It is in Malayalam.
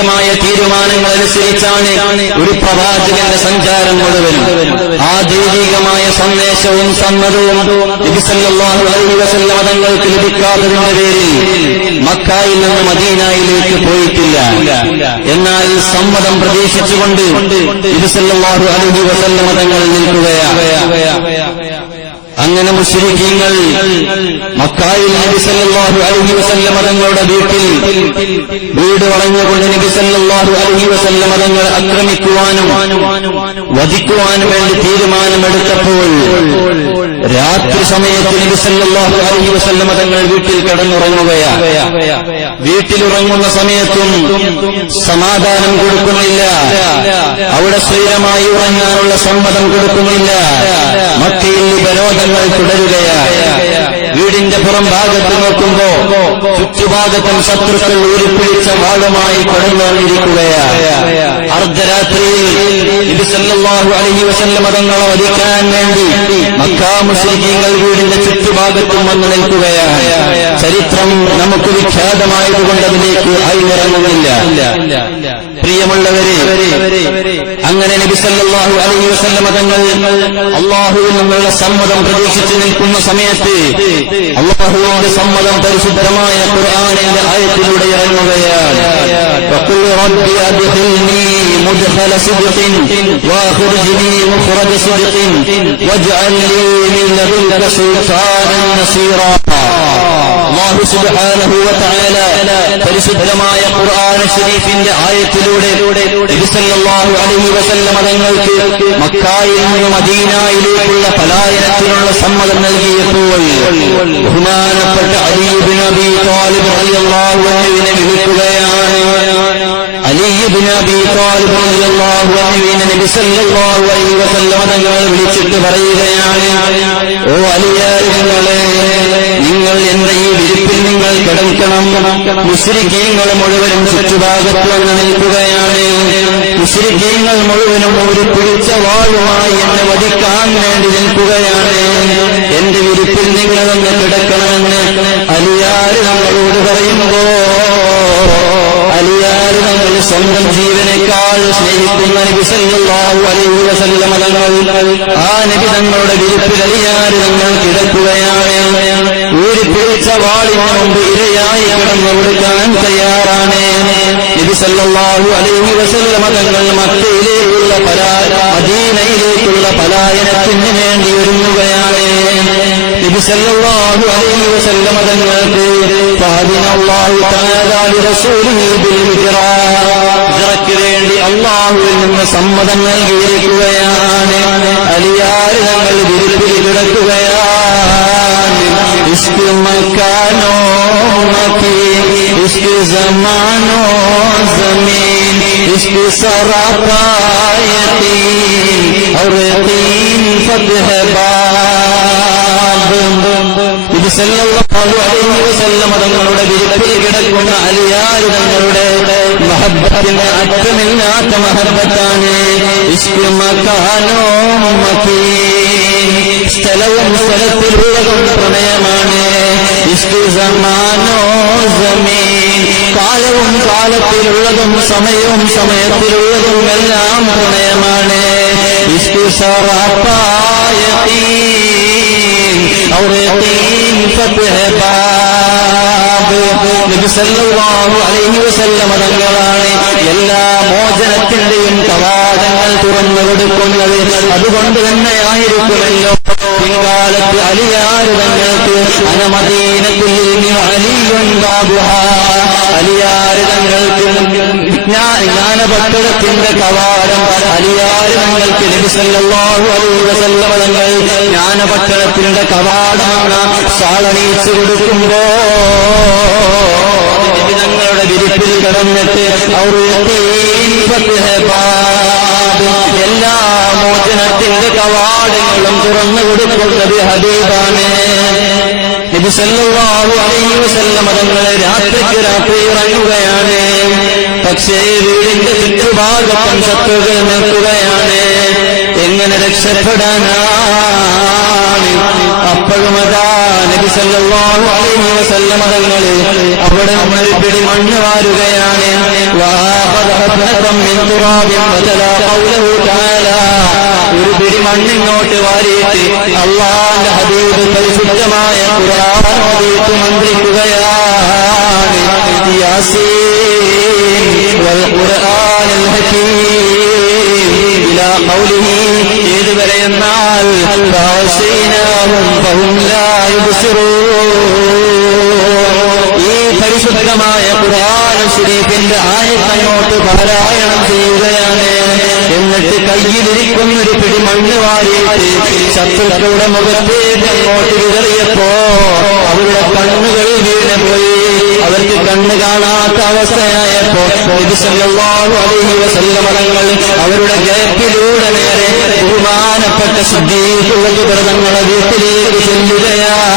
ദൈവികമായ തീരുമാനങ്ങൾ അനുസരിച്ചാണ് ഒരു പ്രവാചകന്റെ സഞ്ചാരം മുഴുവനും. ആ ദൈവികമായ സന്ദേശവും സമ്മതവും നബി സല്ലല്ലാഹു അലൈഹി വസല്ലം തങ്ങൾക്ക് ലഭിക്കാത്തതിന്റെ പേരിൽ മക്കയിൽ നിന്ന് മദീനയിലേക്ക് പോയിട്ടില്ല. എന്നാൽ സമ്മതം പ്രതീക്ഷിച്ചുകൊണ്ട് നബി സല്ലല്ലാഹു അലൈഹി വസല്ലം തങ്ങൾ നിൽക്കുകയാണ്. അങ്ങനെ മുശ്രിക്കീങ്ങൾ മക്കയിൽ നബി സല്ലല്ലാഹു അലൈഹി വസല്ലം തങ്ങളുടെ വീട് വളഞ്ഞുകൊണ്ട് നബി സല്ലല്ലാഹു അലൈഹി വസല്ലം തങ്ങൾ ആക്രമിക്കുവാനും വധിക്കുവാനും വേണ്ടി തീരുമാനമെടുത്തപ്പോൾ രാത്രി സമയത്ത് നബി സല്ലല്ലാഹു അലൈഹി വസല്ലം തങ്ങൾ വീട്ടിൽ കിടന്നുറങ്ങുകയാണ്. വീട്ടിലുറങ്ങുന്ന സമയത്തും സമാധാനം കൊടുക്കുന്നില്ല, അവിടെ സ്ഥിരമായി ഉറങ്ങാനുള്ള സമ്മതം കൊടുക്കുന്നില്ല. മക്കയിൽ വിരോധങ്ങൾ തുടരുകയാണ്. വീടിന്റെ പുറം ഭാഗത്ത് നോക്കുമ്പോ ചുറ്റുഭാഗത്തും ശത്രുക്കൾ ഊരിപ്പിടിച്ച വാളുമായി കടന്നുകൊണ്ടിരിക്കുകയാണ്. അർദ്ധരാത്രിയിൽ നബി സല്ലല്ലാഹു അലൈഹി വസല്ലം തങ്ങളെ വധിക്കാൻ വേണ്ടി മക്കാ മുശ്രിക്കീങ്ങൾ വീടിന്റെ ചുറ്റുഭാഗത്തും വന്നു നിൽക്കുകയാണ്. ചരിത്രം നമുക്ക് വിഖ്യാതമായതുകൊണ്ട് അതിലേക്ക് ആയിറങ്ങുന്നില്ല. പ്രിയമുള്ളവരെ, അങ്ങനെ നബി സല്ലല്ലാഹു അലൈഹി വസല്ലം തങ്ങൾ അല്ലാഹുവിൽ നിന്നുള്ള സമ്മതം പ്രതീക്ഷിച്ചു നിൽക്കുന്ന സമയത്ത് അല്ലാഹുവിന്റെ സമ്മതം പരിശുദ്ധമായ ഖുർആനിന്റെ ആയത്തിലൂടെ ഇറങ്ങുകയാണ്. വഖുൽ റബ്ബി അദ്ഖിൽനി മുദ്ഖല സിദ്ഖിൻ വഅഖ്രിജ്നി മുഖ്റജ സിദ്ഖിൻ വജ്അൽ ലീ മിൻ ലദുൻക സുൽത്താനൻ നസീറാ. അല്ലാഹു സുബ്ഹാനഹു വ തആല പരിശുദ്ധമായ ഖുർആൻ ശരീഫിന്റെ ആയത്തിലൂടെ നബി സല്ലല്ലാഹു അലൈഹി വസല്ലം തങ്ങൾക്ക് മക്കയിൽ നിന്ന് മദീനയിലേക്കുള്ള പലായനത്തിനുള്ള സമ്മതം നൽകിയപ്പോൾ ബഹുമാനപ്പെട്ട അലി ഇബ്നു അബീ ത്വാലിബ് റളിയല്ലാഹു അൻഹുവിനെ വിളിക്കുകയാണ്. അലി ഇബ്നു അബീ ത്വാലിബ് റളിയല്ലാഹു അൻഹുവിനെ നബി സല്ലല്ലാഹു അലൈഹി വസല്ലം തങ്ങൾ വിളിച്ചിട്ട് പറയുകയാണ്, ഓ അലിയാരെ, നിങ്ങൾ എന്റെ ഈ വിരിപ്പിൽ നിങ്ങൾ കിടക്കണം. മുശ്രിക്കീങ്ങൾ മുഴുവനും ചുറ്റുഭാഗത്ത് വന്ന് നിൽക്കുകയാണ്. മുശ്രിക്കീങ്ങൾ മുഴുവനും ഒരു പിടിച്ച വാളുമായി എന്നെ വധിക്കാൻ വേണ്ടി നിൽക്കുകയാണ്. എന്റെ വിരിപ്പിൽ നിങ്ങളൊന്ന് കിടക്കണമെന്ന് അലിയാര് നമ്മളോട് പറയുമ്പോ അലിയാര് നമ്മൾ സ്വന്തം ജീവനേക്കാൾ സ്നേഹിക്കുന്ന നബി സല്ലല്ലാഹു അലൈഹി വസല്ലം തങ്ങൾ ആ നബി തങ്ങളുടെ വിരിപ്പിൽ അലിയാര് നമ്മൾ കിടക്കുകയാണ്. ഒരു പിടിച്ച വാളിന് മുമ്പ് ഇരയായി കിടന്നു കൊടുക്കാൻ തയ്യാറാണ്. നബി സല്ലല്ലാഹു അലൈഹി വസല്ലം തങ്ങൾ മക്കയിലേക്കുള്ള മദീനയിലേക്കുള്ള പലായനത്തിന് വേണ്ടി ഒരുങ്ങുകയാണ്. നബി സല്ലല്ലാഹു അലൈഹി വസല്ലം തങ്ങൾക്ക് ഫഅദിനല്ലാഹു തആല ലിറസൂലിഹി ബിൽ ഹിജ്റക്ക് വേണ്ടി അല്ലാഹുവിൽ നിന്ന് സമ്മതം നൽകിയിരിക്കുകയാണ്. അലിയാർ തങ്ങൾ വിരിപ്പിൽ കിടക്കുകയാണ്. ഇസ്ക് മക്കാനോ മക്കീൻ, ഇസ്ക് സമാനോ സമീൻ, ഇസ്ക് സറാപാ യഖീൻ ഔർ യഖീൻ ഫത്ഹ ബാബ്. നബി സല്ലല്ലാഹു അലൈഹി വസല്ലം തങ്ങളുടെ വിരിപ്പിൽ കിടക്കുന്ന അലിയാർ തങ്ങളുടെ മഹബ്ബത്തിന് അറ്റമില്ലാത്ത മഹബ്ബത്താണ്. ഇസ്ക് മക്കാനോ മക്കീൻ, സ്ഥലവും സ്ഥലത്തിലുള്ളതും പ്രണയമാണ്. ഇസ്ക് സമാനോ സമീൻ, കാലവും കാലത്തിലുള്ളതും സമയവും സമയത്തിലുള്ളതും എല്ലാം പ്രണയമാണ്. ഇസ്ക് സറാപാ യഖീൻ ഔർ യഖീൻ ഫത്ഹ ബാബ്. നബി സല്ലല്ലാഹു അലൈഹി വസല്ലം തങ്ങളാണ് എല്ലാ മോചനത്തിന്റെയും കവാടങ്ങൾ തുറന്നു കൊടുക്കുന്നത്. അതുകൊണ്ട് തന്നെ ആയിരിക്കുമല്ലോ പിൻകാലത്ത് അലിയാര് തങ്ങൾക്ക് അനമദീനത്തിൽ അലിയുൻ ബാബുഹാ, അലിയാര് തങ്ങൾക്ക് ജ്ഞാനപട്ടണത്തിന്റെ കവാടം അലിയാര് തങ്ങൾക്ക് നബി സല്ലല്ലാഹു അലൈഹി വസല്ലം തങ്ങൾ ജ്ഞാനപട്ടണത്തിന്റെ കവാടമാണ് സാളണീച്ചു കൊടുക്കുമ്പോ തങ്ങളുടെ വിരിപ്പിൽ കിടന്നിട്ട് എല്ലാ മോചനത്തിന്റെ കവാടങ്ങളും തുറന്നു കൊടുക്കുന്നത് ഹബീബാണ്. നബി സല്ലല്ലാഹു അലൈഹി വസല്ലം തങ്ങളെ രാത്രിക്ക് രാത്രി ഇറങ്ങുകയാണ്. പക്ഷേ വീടിന്റെ ചുറ്റുഭാഗത്തും ശത്രുക്കൾ നിൽക്കുകയാണ്. എങ്ങനെ രക്ഷപ്പെടാനാണ്? അപ്പോഴും അതാ നബി സല്ലല്ലാഹു അലൈഹി വസല്ലം തങ്ങൾ അവിടെ നമ്മൾ പിടി മണ്ണ് വാരുകയാണ്. ഒരു പിടി മണ്ണിങ്ങോട്ട് വാരിയിട്ട് അല്ലാഹുവിന്റെ ഹബീബ് പരിശുദ്ധമായ ഖുർആൻ ഓതിയിട്ട് മന്ത്രിക്കുകയാണ്. യാസീൻ വൽ ഖുർആനിൽ ഹകീം ഇലാ ഖൗലിഹി, ഏതുവരെ എന്നാൽ ഫഅസീനാഹും ഫഹും ലാ യുബ്സിറൂൻ. ഈ പരിശുദ്ധമായ ഖുർആൻ ശരീഫിന്റെ ആയത്തങ്ങോട്ട് പാരായണം ചെയ്യുകയാണ്. എന്നിട്ട് കയ്യിലിരിക്കുന്ന ഒരു പിടി മണ്ണ് വാരിയിട്ട് ശത്രുക്കളുടെ മുഖത്തേക്ക് അങ്ങോട്ട് വിതറിയപ്പോ അവരുടെ കണ്ണുകൾ വീണുപോയി. അവർക്ക് കണ്ണ് കാണാത്ത അവസ്ഥയായപ്പോ നബി സല്ലല്ലാഹു അലൈഹി വസല്ലം തങ്ങൾ അവരുടെ ഗ്യാപ്പിലൂടെ നേരെ ബഹുമാനപ്പെട്ട സിദ്ദീഖുൽ അക്ബർ തങ്ങളുടെ വീട്ടിലേക്ക് ചെല്ലുകയാണ്.